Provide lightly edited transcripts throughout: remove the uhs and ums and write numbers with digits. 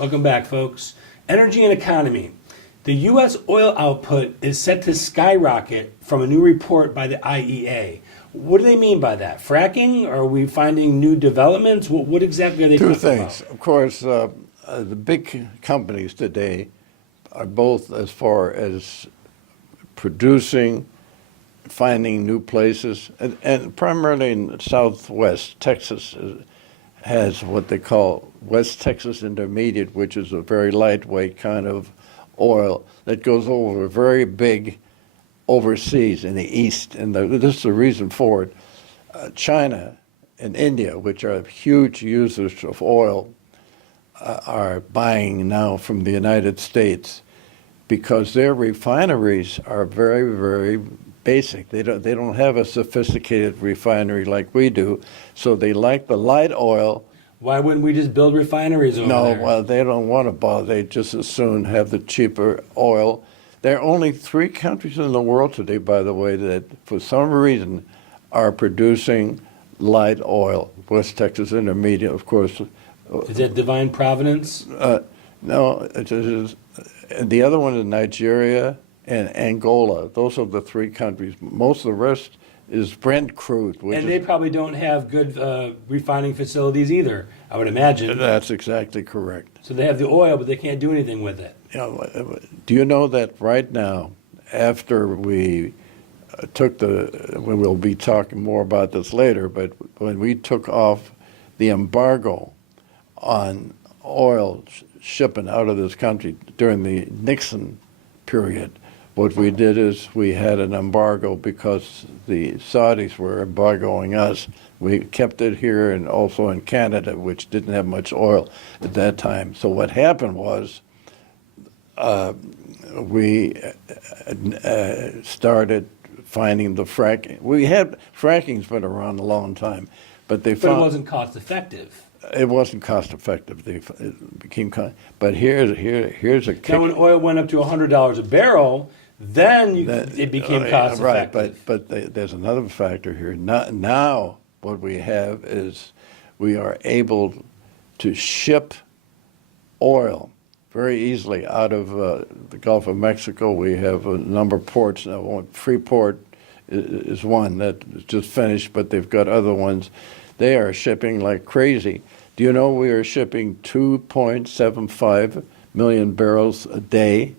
Welcome back, folks. Energy and economy. The U.S. oil output is set to skyrocket from a new report by the IEA. What do they mean by that? Fracking? Are we finding new developments? What exactly are they talking about? Two things. Of course, the big companies today are both as far as producing, finding new places, and primarily in Southwest Texas has what they call West Texas Intermediate, which is a very lightweight kind of oil that goes over very big overseas in the east. And this is the reason for it. China and India, which are huge users of oil, are buying now from the United States because their refineries are very, very basic. They don't have a sophisticated refinery like we do, so they like the light oil. Why wouldn't we just build refineries over there? No, well, they don't want to bother. They just as soon have the cheaper oil. There are only 3 countries in the world today, by the way, that for some reason are producing light oil. West Texas Intermediate, of course. Is that divine providence? No, the other one is Nigeria and Angola. Those are the 3 countries. Most of the rest is Brent crude. And they probably don't have good refining facilities either, I would imagine. That's exactly correct. So they have the oil, but they can't do anything with it. Do you know that right now, after we we'll be talking more about this later, but when we took off the embargo on oil shipping out of this country during the Nixon period, what we did is we had an embargo because the Saudis were embargoing us. We kept it here and also in Canada, which didn't have much oil at that time. So what happened was we started finding the fracking. Fracking's been around a long time, but they found... But it wasn't cost effective. It wasn't cost effective. It became but here's a kick. Now when oil went up to $100 a barrel, then it became cost effective. Right, but there's another factor here. Now what we have is we are able to ship oil very easily out of the Gulf of Mexico. We have a number of ports now. Freeport is one that just finished, but they've got other ones. They are shipping like crazy. Do you know we are shipping 2.75 million barrels a day,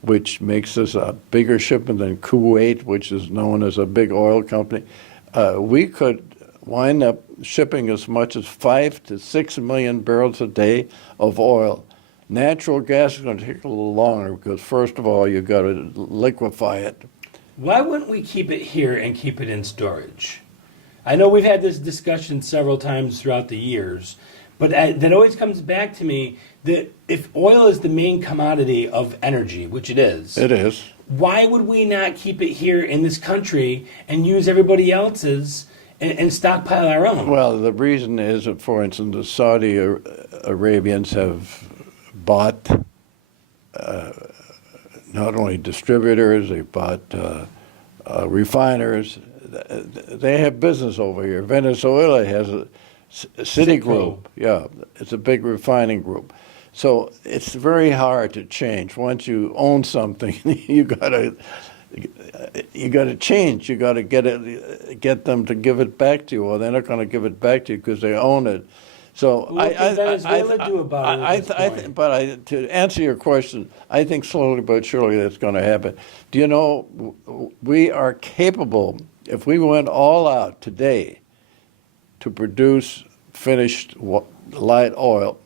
which makes us a bigger shipment than Kuwait, which is known as a big oil company. We could wind up shipping as much as 5 to 6 million barrels a day of oil. Natural gas is going to take a little longer because, first of all, you've got to liquefy it. Why wouldn't we keep it here and keep it in storage? I know we've had this discussion several times throughout the years, but that always comes back to me that if oil is the main commodity of energy, which it is, why would we not keep it here in this country and use everybody else's and stockpile our own? Well, the reason is that, for instance, the Saudi Arabians have bought not only distributors, they bought refiners. They have business over here. Venezuela has a Citigroup. Yeah, it's a big refining group. So it's very hard to change. Once you own something, you gotta change. You gotta get them to give it back to you, or they're not going to give it back to you because they own it. So what can Venezuela do about it? But to answer your question, I think slowly but surely that's going to happen. Do you know we are capable? If we went all out today to produce finished light oil,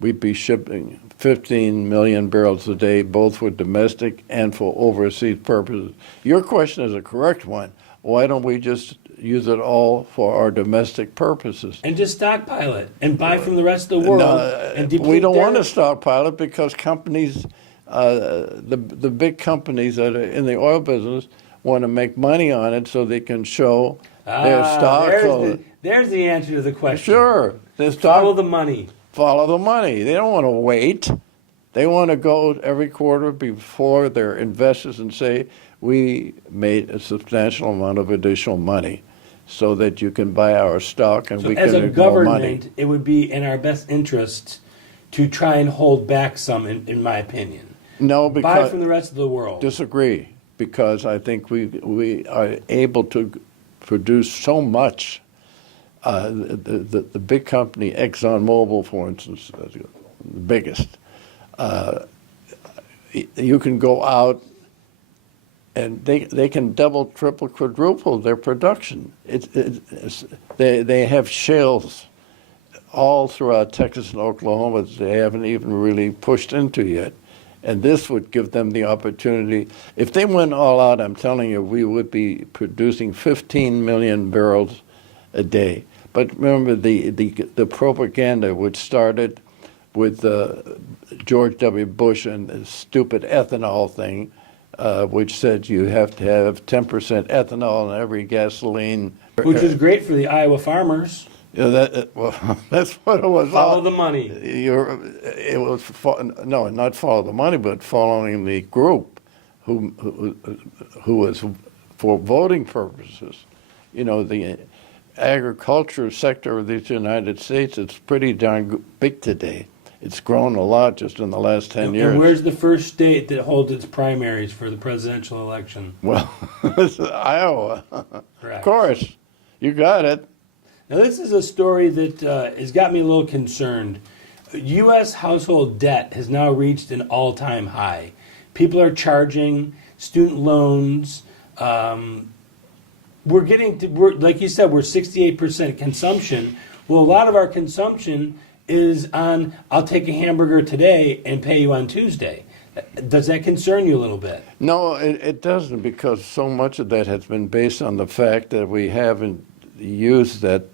we'd be shipping 15 million barrels a day, both for domestic and for overseas purposes. Your question is a correct one. Why don't we just use it all for our domestic purposes? And just stockpile it and buy from the rest of the world. And we don't want to stockpile it because companies, the big companies that are in the oil business, want to make money on it so they can show their stock. There's the answer to the question. Sure. Follow the money. Follow the money. They don't want to wait. They want to go every quarter before their investors and say, we made a substantial amount of additional money so that you can buy our stock and we can make more money. As a government, it would be in our best interest to try and hold back some, in my opinion. No, Buy because from the rest of the world. disagree, because I think we are able to produce so much. The big company ExxonMobil, for instance, the biggest. You can go out and they can double, triple, quadruple their production. They have shales all throughout Texas and Oklahoma that they haven't even really pushed into yet. And this would give them the opportunity. If they went all out, I'm telling you, we would be producing 15 million barrels a day. But remember the propaganda which started with George W. Bush and the stupid ethanol thing, which said you have to have 10% ethanol in every gasoline. Which is great for the Iowa farmers. Yeah, that's what it was. Follow the money. It was no, not follow the money, but following the group who was for voting purposes. You know, the agriculture sector of the United States, it's pretty darn big today. It's grown a lot just in the last 10 years. And where's the first state that holds its primaries for the presidential election? Well, it's Iowa. Correct. Of course. You got it. Now, this is a story that has got me a little concerned. U.S. household debt has now reached an all-time high. People are charging student loans. We're like you said, we're 68% consumption. Well, a lot of our consumption is on, I'll take a hamburger today and pay you on Tuesday. Does that concern you a little bit? No, it doesn't, because so much of that has been based on the fact that we haven't used that.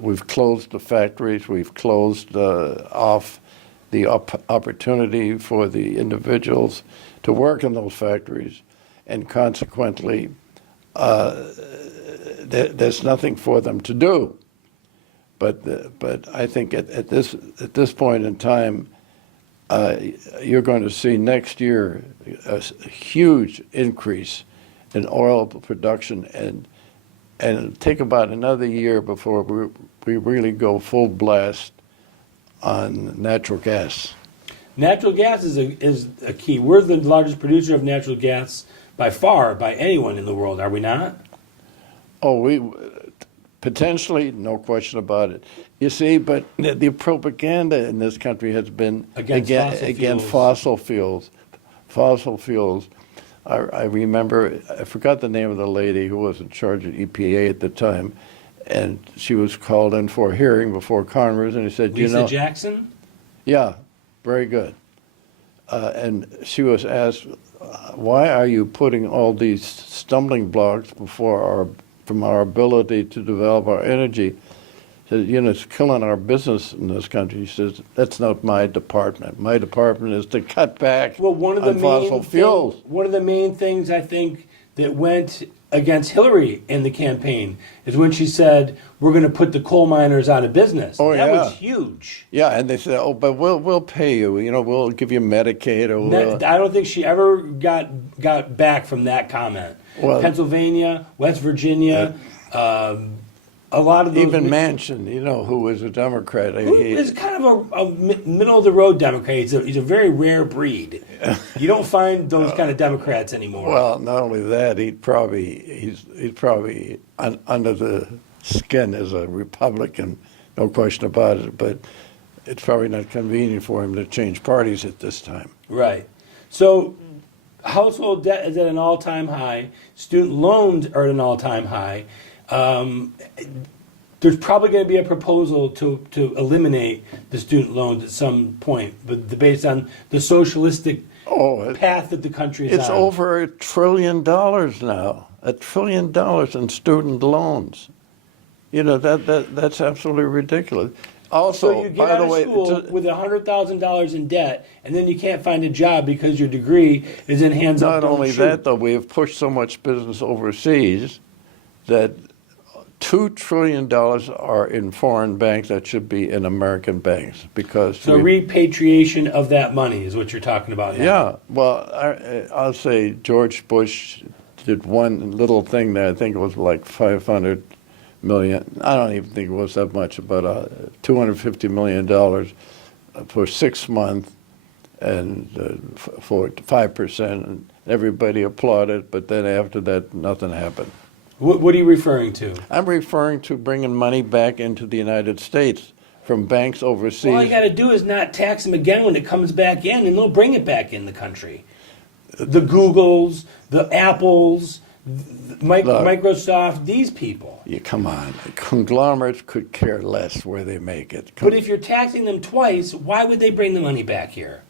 We've closed the factories. We've closed off the opportunity for the individuals to work in those factories, and consequently, there's nothing for them to do. But I think at this point in time, you're going to see next year a huge increase in oil production, and it'll take about another year before we really go full blast on natural gas. Natural gas is a key. We're the largest producer of natural gas by far, by anyone in the world, are we not? Oh, we potentially, no question about it. You see, but the propaganda in this country has been against fossil fuels. Fossil fuels. I remember, I forgot the name of the lady who was in charge of EPA at the time, and she was called in for a hearing before Congress, and he said, Lisa Jackson? Yeah, very good. And she was asked, why are you putting all these stumbling blocks from our ability to develop our energy? She said, it's killing our business in this country. She says, that's not my department. My department is to cut back on fossil fuels. One of the main things I think that went against Hillary in the campaign is when she said, we're going to put the coal miners out of business. Oh, that was huge. Yeah, and they said, oh, but we'll pay you. We'll give you Medicaid. I don't think she ever got back from that comment. Well, Pennsylvania, West Virginia, a lot of those... Even Manchin, who was a Democrat. He's kind of a middle-of-the-road Democrat. He's a very rare breed. You don't find those kind of Democrats anymore. Well, not only that, he's probably under the skin as a Republican, no question about it, but it's probably not convenient for him to change parties at this time. Right. So household debt is at an all-time high. Student loans are at an all-time high. There's probably going to be a proposal to eliminate the student loans at some point, but based on the socialistic path that the country is on. It's over $1 trillion now. $1 trillion in student loans. That's absolutely ridiculous. Also, so you get out of school with $100,000 in debt, and then you can't find a job because your degree is in hands up. Not only that, though, we have pushed so much business overseas that $2 trillion are in foreign banks that should be in American banks, because so repatriation of that money is what you're talking about now. Yeah, well, I'll say George Bush did one little thing that I think it was like $500 million. I don't even think it was that much, about $250 million for 6 months and for 5%. And everybody applauded, but then after that, nothing happened. What are you referring to? I'm referring to bringing money back into the United States from banks overseas. All you got to do is not tax them again when it comes back in, and they'll bring it back in the country. The Googles, the Apples, Microsoft, these people. Yeah, come on. Conglomerates could care less where they make it. But if you're taxing them twice, why would they bring the money back here?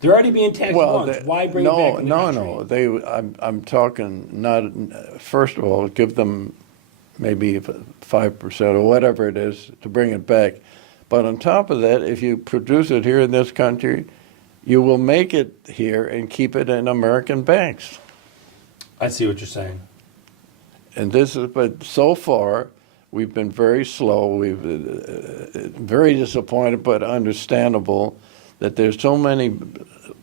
They're already being taxed once. Why bring it back in the country? No. I'm talking not. First of all, give them maybe 5% or whatever it is to bring it back. But on top of that, if you produce it here in this country, you will make it here and keep it in American banks. I see what you're saying. And but so far, we've been very slow. We've very disappointed, but understandable that there's so many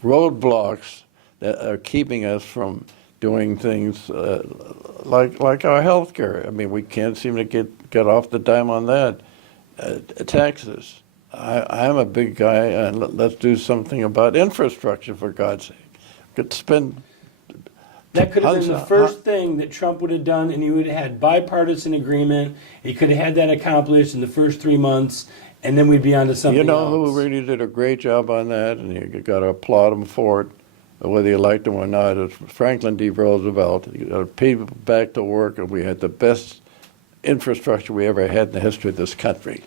roadblocks that are keeping us from doing things like our health care. I mean, we can't seem to get off the dime on that. Taxes. I'm a big guy, and let's do something about infrastructure, for God's sake. Could spend. That could have been the first thing that Trump would have done, and he would have had bipartisan agreement. He could have had that accomplished in the first 3 months, and then we'd be on to something else. You know who really did a great job on that, and you got to applaud him for it, whether you liked him or not. It's Franklin D. Roosevelt. He got people back to work, and we had the best infrastructure we ever had in the history of this country.